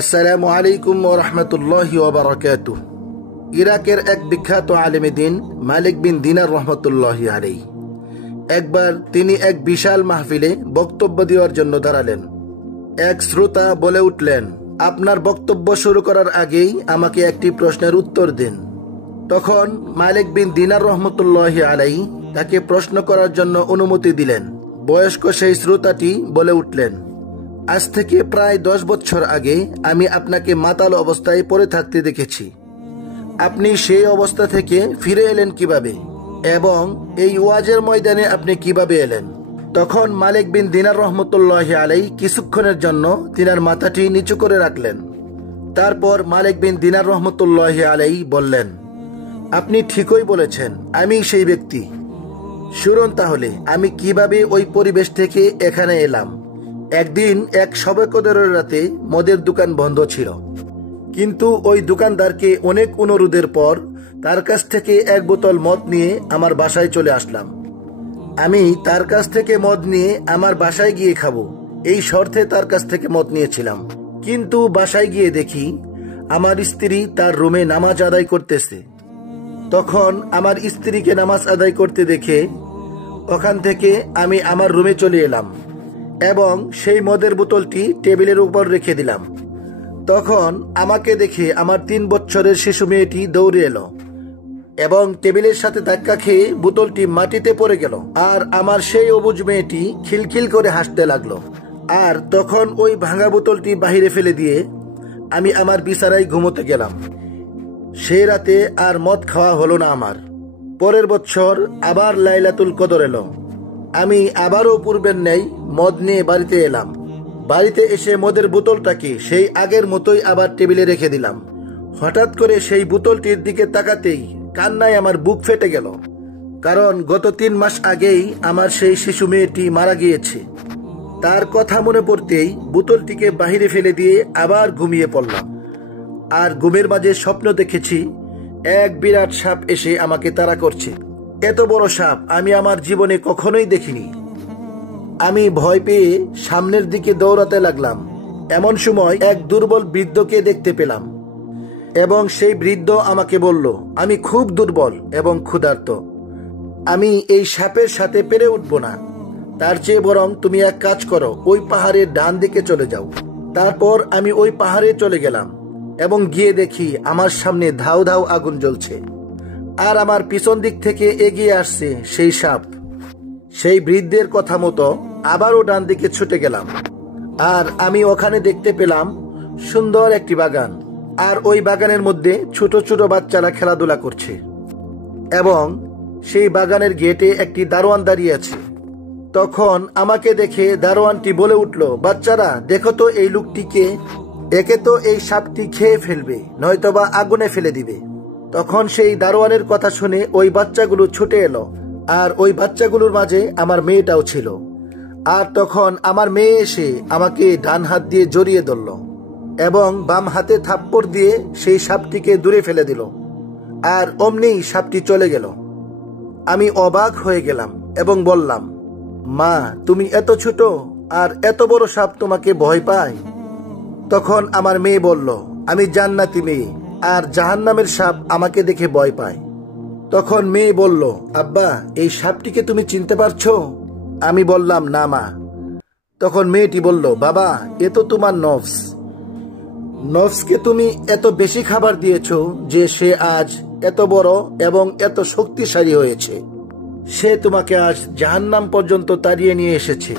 আসসালামু আলাইকুম ওয়া রাহমাতুল্লাহি ওয়া বারাকাতুহু। ইরাকের এক বিখ্যাত আলেম দ্বীন মালিক বিন দিনার রহমতুল্লাহি আলাইহি একবার তিনি এক বিশাল মাহফিলে বক্তব্য দেওয়ার জন্য দাঁড়ালেন। এক শ্রোতা বলে উঠলেন, আপনার বক্তব্য শুরু করার আগেই আমাকে একটি প্রশ্নের উত্তর দিন। তখন মালিক বিন দিনার রহমতুল্লাহি আলাইহি তাকে প্রশ্ন করার জন্য অনুমতি দিলেন। বয়স্ক সেই শ্রোতাটি বলে উঠলেন, আজ থেকে প্রায় 10 বছর আগে আমি আপনাকে মাতাল অবস্থায় পড়ে থাকতে দেখেছি। আপনি সেই অবস্থা থেকে ফিরে এলেন কিভাবে এবং এই ওয়াজের ময়দানে আপনি কিভাবে এলেন? তখন মালিক বিন দিনার রহমতুল্লাহি আলাইহি কিছুক্ষণের জন্য তিনার মাথাটি নিচু করে রাখলেন। তারপর মালিক বিন দিনার রহমতুল্লাহি আলাইহি বললেন, আপনি ঠিকই বলেছেন, আমি সেই ব্যক্তি। শুনুন তাহলে আমি কিভাবে ওই পরিবেশ থেকে এখানে এলাম। একদিন এক শবে কদরের রাতে মদের দোকান বন্ধ ছিল, কিন্তু ওই দোকানদারকে অনেক অনুরোধের পর তার কাছ থেকে এক বোতল মদ নিয়ে আমার বাসায় চলে আসলাম। আমি তার কাছ থেকে মদ নিয়ে আমার বাসায় গিয়ে খাবো এই শর্তে তার কাছ থেকে মদ নিয়েছিলাম। কিন্তু বাসায় গিয়ে দেখি আমার স্ত্রী তার রুমে নামাজ আদায় করতেছে। তখন আমার স্ত্রীকে নামাজ আদায় করতে দেখে ওখান থেকে আমি আমার রুমে চলে এলাম এবং সেই মদের বোতলটি টেবিলের উপর রেখে দিলাম। তখন আমাকে দেখে আমার 3 বছরের শিশু মেয়েটি দৌড়ে এলো এবং টেবিলের সাথে ধাক্কা খেয়ে বোতলটি মাটিতে পড়ে গেল। আর আমার সেই অবুঝ মেয়েটি খিলখিল করে হাসতে লাগলো। আর তখন ওই ভাঙা বোতলটি বাহিরে ফেলে দিয়ে আমি আমার বিছানায় ঘুমোতে গেলাম। সেই রাতে আর মদ খাওয়া হলো না আমার। পরের বছর আবার লাইলাতুল কদর এলো। আমি আবারও পূর্বের ন্যায় মদ নিয়ে বাড়িতে এলাম। বাড়িতে এসে মদের বোতলটাকে সেই আগের মতোই আবার টেবিলে রেখে দিলাম। হঠাৎ করে সেই বোতলটির দিকে তাকাতেই কান্নায় আমার বুক ফেটে গেল, কারণ গত 3 মাস আগেই আমার সেই শিশু মেয়েটি মারা গিয়েছে। তার কথা মনে পড়তেই বোতলটিকে বাহিরে ফেলে দিয়ে আবার ঘুমিয়ে পড়লাম। আর ঘুমের মাঝে স্বপ্ন দেখেছি এক বিরাট সাপ এসে আমাকে তাড়া করছে। এত বড় সাপ আমি আমার জীবনে কখনোই দেখিনি। আমি ভয় পেয়ে সামনের দিকে দৌড়াতে লাগলাম। এমন সময় এক দুর্বল বৃদ্ধকে দেখতে পেলাম এবং সেই বৃদ্ধ আমাকে বলল, আমি খুব দুর্বল এবং ক্ষুধার্ত, আমি এই সাপের সাথে পেরে উঠব না। তার চেয়ে বরং তুমি এক কাজ করো, ওই পাহাড়ের ডান দিকে চলে যাও। তারপর আমি ওই পাহাড়ে চলে গেলাম এবং গিয়ে দেখি আমার সামনে ধাউ ধাউ আগুন জ্বলছে আর আমার পিছন দিক থেকে এগিয়ে আসছে সেই সাপ। সেই বৃদ্ধের কথা মতো আবারও ডান দিকে ছুটে গেলাম আর আমি ওখানে দেখতে পেলাম সুন্দর একটি বাগান। আর ওই বাগানের মধ্যে ছোট ছোট বাচ্চারা খেলাধুলা করছে এবং সেই বাগানের গেটে একটি দারোয়ান দাঁড়িয়ে আছে। তখন আমাকে দেখে দারোয়ানটি বলে উঠল, বাচ্চারা দেখো তো এই লোকটিকে, একে তো এই সাপটি খেয়ে ফেলবে, নয়তোবা আগুনে ফেলে দিবে। তখন সেই দারোয়ানের কথা শুনে ওই বাচ্চাগুলো ছুটে এলো আর ওই বাচ্চাগুলোর মাঝে আমার মেয়েটাও ছিল। আর তখন আমার মেয়ে এসে আমাকে ডান হাত দিয়ে জড়িয়ে ধরল এবং বাম হাতে থাপ্পড় দিয়ে সেই সাপটিকে দূরে ফেলে দিল। আর অমনি সাপটি চলে গেল। আমি অবাক হয়ে গেলাম এবং বললাম, মা তুমি এত ছোট আর এত বড় সাপ তোমাকে ভয় পায়? তখন আমার মেয়ে বলল, আমি জান্নাতি মেয়ে আর জাহান্নামের সাপ আমাকে দেখে ভয় পায়। তখন মেয়ে বলল, আব্বা এই সাপটিকে তুমি চিনতে পারছো? আমি বললাম, না মা। তখন মেয়েটি বলল, বাবা এ তো তোমার নফস। নফসকে তুমি এত বেশি খাবার দিয়েছো যে সে আজ এত বড় এবং এত শক্তিশালী হয়েছে। সে তোমাকে আজ জাহান্নাম পর্যন্ত তাড়িয়ে নিয়ে এসেছে।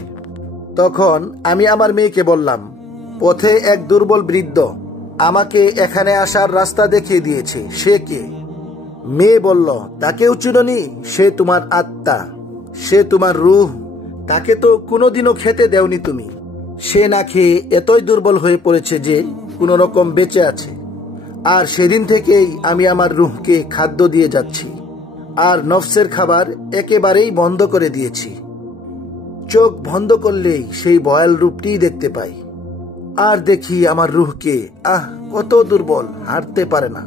তখন আমি আমার মেয়েকে বললাম, পথে এক দুর্বল বৃদ্ধ আমাকে এখানে আসার রাস্তা দেখিয়ে দিয়েছে, সে কে? মেয়ে বলল, তাকেও চিনোনি? সে তোমার আত্মা, সে তোমার রূহ। তাকে তো কোনোদিনও খেতে দেওনি তুমি। সে না খেয়ে এতই দুর্বল হয়ে পড়েছে যে কোনো রকম বেঁচে আছে। আর সেদিন থেকেই আমি আমার রূহকে খাদ্য দিয়ে যাচ্ছি আর নফসের খাবার একেবারেই বন্ধ করে দিয়েছি। চোখ বন্ধ করলেই সেই ভয়াল রূপটিই দেখতে পাই আর দেখি আমার রূহকে, কত দুর্বল, হাঁটতে পারে না।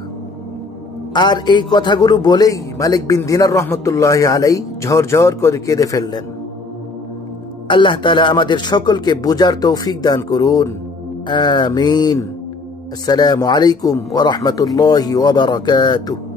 আর এই কথাগুলো বলেই মালিক বিন দিনার রহমতুল্লাহি আলাইহি ঝরঝর করে কেঁদে ফেললেন। আল্লাহ তাআলা আমাদের সকলকে বুঝার তৌফিক দান করুন, আমিন। আসসালামু আলাইকুম ওয়া রাহমাতুল্লাহি ওয়া বারাকাতুহু।